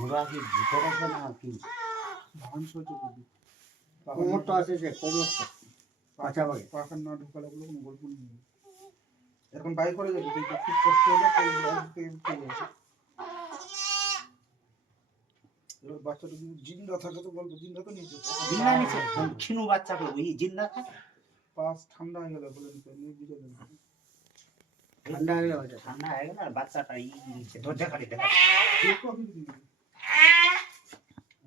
মোরা কি ভিতরে আছে না কি মাংস হচ্ছে কোমরটা আছে যে কোমরটা পাছাবাগে পাখান না ঢোকালে বলে কোনো গল্প নেই। এখন বাই করে যাবে কিন্তু খুব কষ্ট হবে এবার বাচ্চাটা যদি জিন্দা থাকে তো বলবো জিন্দা তো নিচে জিন্না নিচে খিনু বাচ্চাকে ওই জিন্না থাকে পাস ঠান্ডা হয়ে গেলে বলে নিতে নিয়ে বুঝে নেবে ঠান্ডা হয়ে গেলে ঠান্ডা হয়ে গেলে আর বাচ্চাটা এই নিচে দরজা খালি দেখা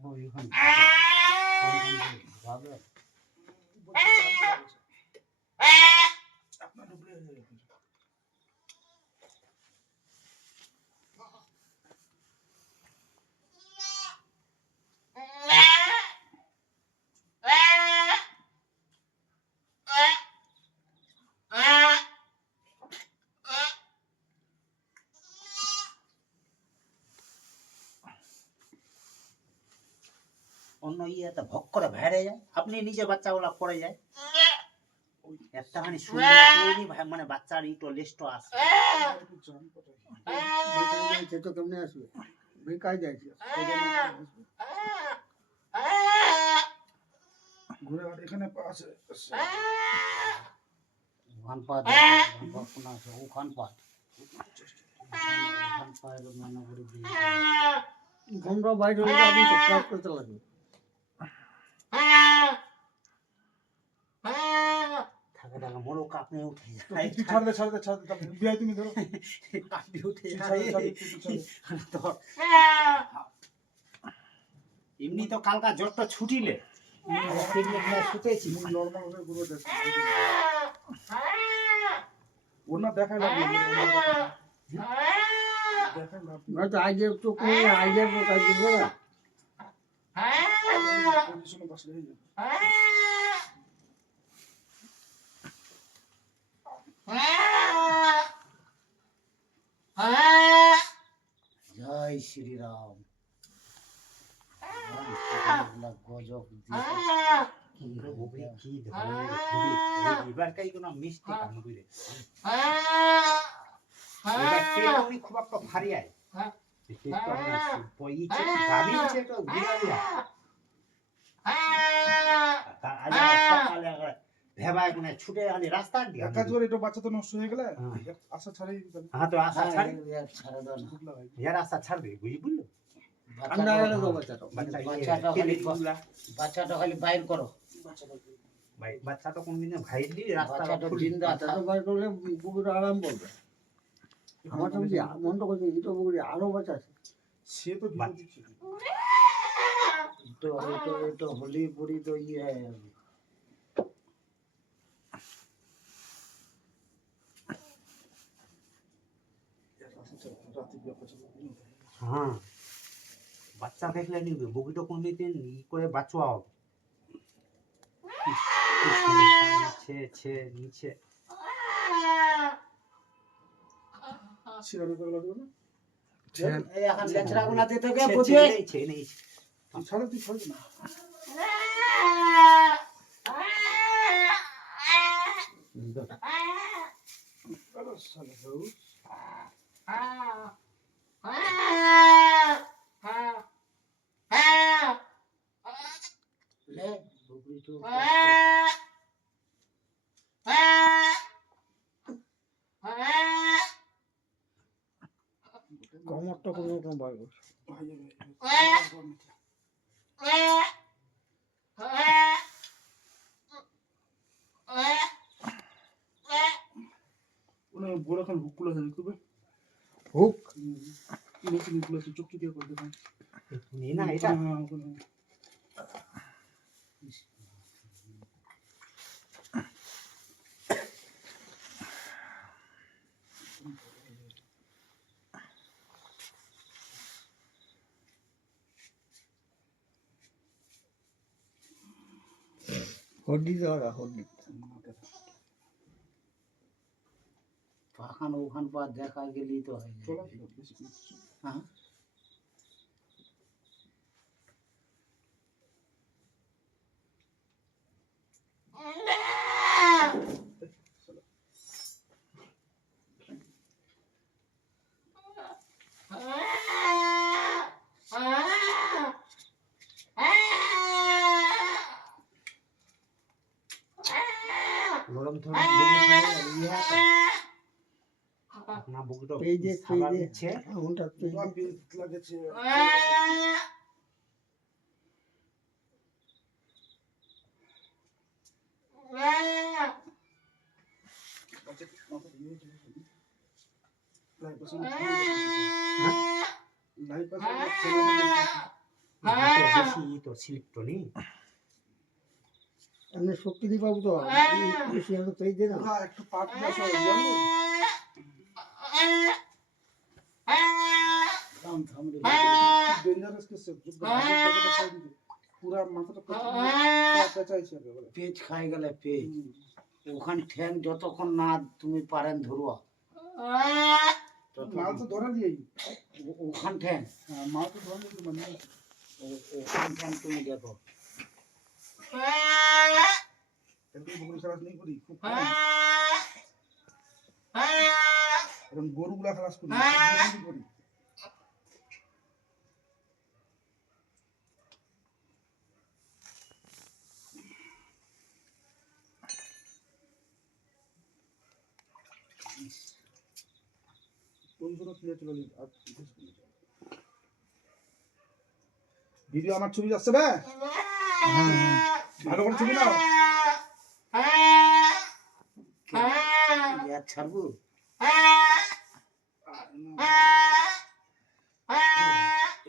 ওইখানে আপনার ডুবলে হয়ে যাবে অন্য ইয়েতে ভক করে ভেড়ে যায় আপনি নিজে বাচ্চাগুলা পড়ে যায় একটাখানি সুন্দর তৈরি মানে বাচ্চার ইটো লিস্ট আছে তো কেমনে আসবে বেকার যাইছে ঘুরে এখানে আছে ওখান পা কোন আছে ওখান পা ওখান পায়ের মনে করে দিয়ে ঘুমরা বাইরে হলে আপনি তো ক্লাস করতে লাগবে থাকে থাকে মোড়ো কাপনে উঠে যায় ছাড়তে তাহলে বিয়াই তুমি ধরো কাপনে উঠে তো এমনি তো কালকা জ্বরটা ছুটিলে শুতেছি নরমাল ভাবে পুরো ওনা দেখা লাগবে তো আগে তো কোন আগে কাজ দিব না পজিশনে বসলে হয়ে যাবে জয় শ্রীরাম গজব মিষ্টি কাম করে খুব একটা ভারী আয় ছুটে গেলে রাস্তা কাজ করে এটা বাচ্চা তো নষ্ট হয়ে গেলে আশা ছাড়াই হ্যাঁ তো আশা ছাড়ি আশা ছাড়বে বুঝলো বাচ্চাটা খালি বাইর করো বাচ্চাটা কোনদিনে ভাইলি রাস্তাটা জিন্দা বাইর করলে পুকুরে আরাম করবে আমার তো মন তো করছে এটা পুকুরে আরো বাচ্চা আছে সে তো তো হোলি পুরি তো ইয়ে হ্যাঁ বাচ্চা দেখলে নিবে বগিটা কোন দিন ই করে বাঁচুয়াও নিচে সিরাবে করে লাগবে না এই এখন লেচরা গুলা দিতে গে বুঝে নেইছে ছাড়ো তুই ছাড় না আরে সালা হউ ले बुबरी तो কমরটা কোনো রকম বাইর কর ওনা বড় খান হুক গুলো আছে দেখবে হুক নতুন গুলো আছে চুক্তি দিয়ে করে দেন না এটা হড্ডি দাঁড়া হড্ডি পাখান ওখান পর দেখা গেলেই তো হয় হ্যাঁ পাকনা বুকটা পেয়ে দে সারা দিচ্ছে এমনটা পেয়ে পুরা দে পেট লাগেছে বাচ্চা মাথা দিয়ে লাইভ বেশি তো স্লিপ তো নেই এমনি শক্তি দিয়ে পাবো তো বেশি হলে পেয়ে দে না পুরা একটু পাট দাস হয় জানো থাম থাম রে ডেঞ্জারাস কেস পুরা মাথাটা পেঁচাইছে একেবারে পেজ খাই গেলে পেজ ওখান ঠ্যাং যতক্ষণ না তুমি পারেন ধরুয়া মাল তো ধরা দিয়েই ওখান ঠ্যাং মাল তো ধরা দিয়ে মানে ওখান ঠ্যাং তুমি দেখো একদম বকরি খালাস নেই করি খুব এরকম গরুগুলা খালাস করি করি ভিডিও আমার ছবি যাচ্ছে বে ভালো করে ছবি নাও ইয়ার ছাড়বো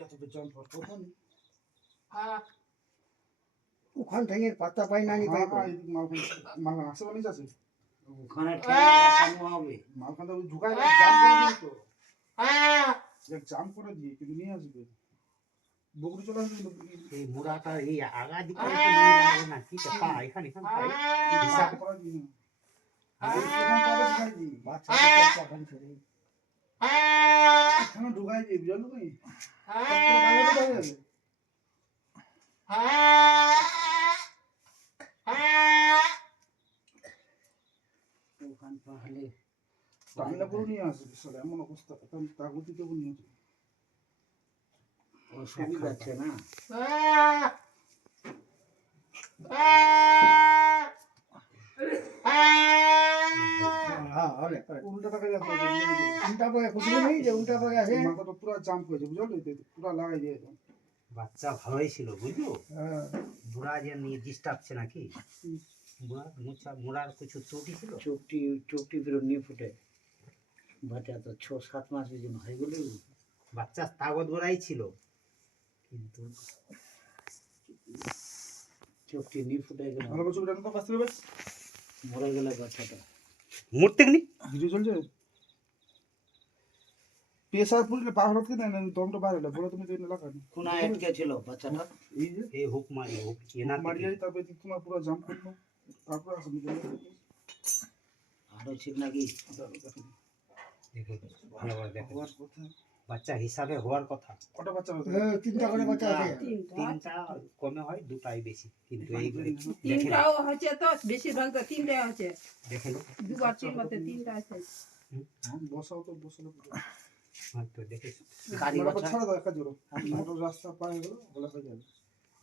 এত তো জাম্প কখন ওখান থেকে পাত্তা পাই না নি পাই মাল আসে বলেই আছে ওখানে ঠ্যাং লাগানো হবে মালখানটা ওই ঢুকায় জাম করে দিই তো জাম করে দিয়ে কিন্তু নিয়ে আসবে বকরি চলে আসবে এই মুড়াটা এই আগা দিকে তো নিয়ে যাবে না কি পা এখানে পাই হিসাব করে দিই এখানে ঢুকাই দিয়ে বুঝলো তুমি ওখান পাহলে টাইনা পুরো নিয়ে আসবে বিশাল এমন অবস্থা এখন তাগুতি তো নিয়ে আসবে অসুবিধা আছে না উল্টা টাকা যাচ্ছে উল্টা পরে খুশি নেই যে উল্টা পরে আছে মাথাটা পুরো জাম্প হয়েছে বুঝলো পুরো লাগাই দিয়ে বাচ্চা ভালোই ছিল বুঝলো বুড়া যে নিয়ে ডিস্টার্বছে নাকি মুড়ার কিছু ত্রুটি ছিল চোখটি ফেরত নিয়ে ফুটে বাচ্চা তো 6-7 মাস ওজন হয়ে গেল বাচ্চা তাগত গোড়াই ছিল কিন্তু চোখটি নিয়ে ফুটে গেল ভালো বছর তো কাছ থেকে মরে গেল বাচ্চাটা মরতে গেলি ভিডিও চলছে পেশার পুরলে পা হলত কি না দমটা বাইরে হলো বলো তুমি তো এলাকা কোন আটকে ছিল বাচ্চাটা এই যে এই হুক মারি হুক এনা মারি যাই তারপরে তোমার পুরো জাম্প করলো তারপর আসলে আরো ছিল নাকি দেখো ভালো করে দেখো হওয়ার কথা বাচ্চা হিসাবে হওয়ার কথা কটা বাচ্চা হবে তিনটা করে বাচ্চা আছে তিনটা কমে হয় দুটাই বেশি কিন্তু এই তিনটাও হচ্ছে তো বেশিরভাগ তো তিনটাই আছে দেখে লো দুবার তিনবারতে তিনটা আছে বসাও তো বসালো তো দেখে গাড়ি আমরা বাচ্চা ছাড়া দাও একটা জোড়ো মোটর রাস্তা পায়ে গেল বলে হয়ে যাবে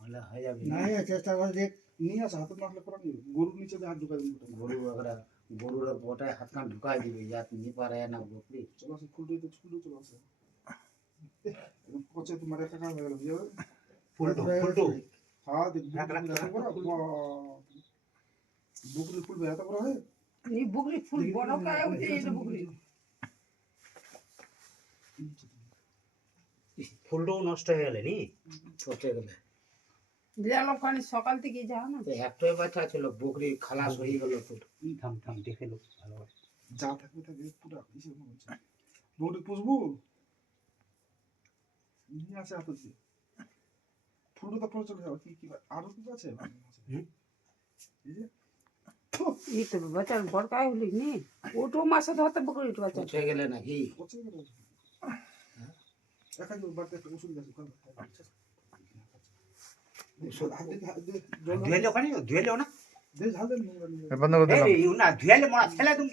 হলে হয়ে যাবে না চেষ্টা করে দেখ নিয়ে আসা হাতে না হলে করা নিয়ে গরুর নিচে দিয়ে হাত ঢুকাই দিন গরু वगैरह গরুর বটায় হাত কান ঢুকাই দিবে যাত নি পারে না বকরি চলো আসে ফুলটুই তো ফুলটু চলো আসে কোচে তোমার একা কাজ হয়ে গেল বুঝলো ফুলটো হ্যাঁ দেখ রাখ, রাখ, রাখ। বুকরি ফুল বেহাতা করা হয় এই বুগরি ফুল বড় কায় হচ্ছে এই বুগরি ফুলটাও নষ্ট হয়ে গেলে নি পচে গেলে দিলাম ওখানে সকাল থেকে যাও না তো একটাই বাচ্চা ছিল বকরি খালাস হয়ে গেল তো থাম থাম দেখে লো ভালো করে। যা থাকবে থাকে পুরো হিসেব হচ্ছে বুকরি পুষবো নিয়ে আসে হাতে দিয়ে ফুলটা তো পরে চলে যাবে কি কি আরো কিছু আছে এই যে এই তো বাচ্চার বড় কায় হলি নি ওটো মাসে ধরতে বুগরি বাচ্চা পচে গেলে নাকি পচে গেল একা যে বাড়তে একটা ওষুধ আছে ওষুধ হাত দিয়ে জল ধুয়ে লো ওখানে ধুয়ে লো না দে ঝাল দেন এই না ধুয়ে লে মরা ফেলে তুমি তো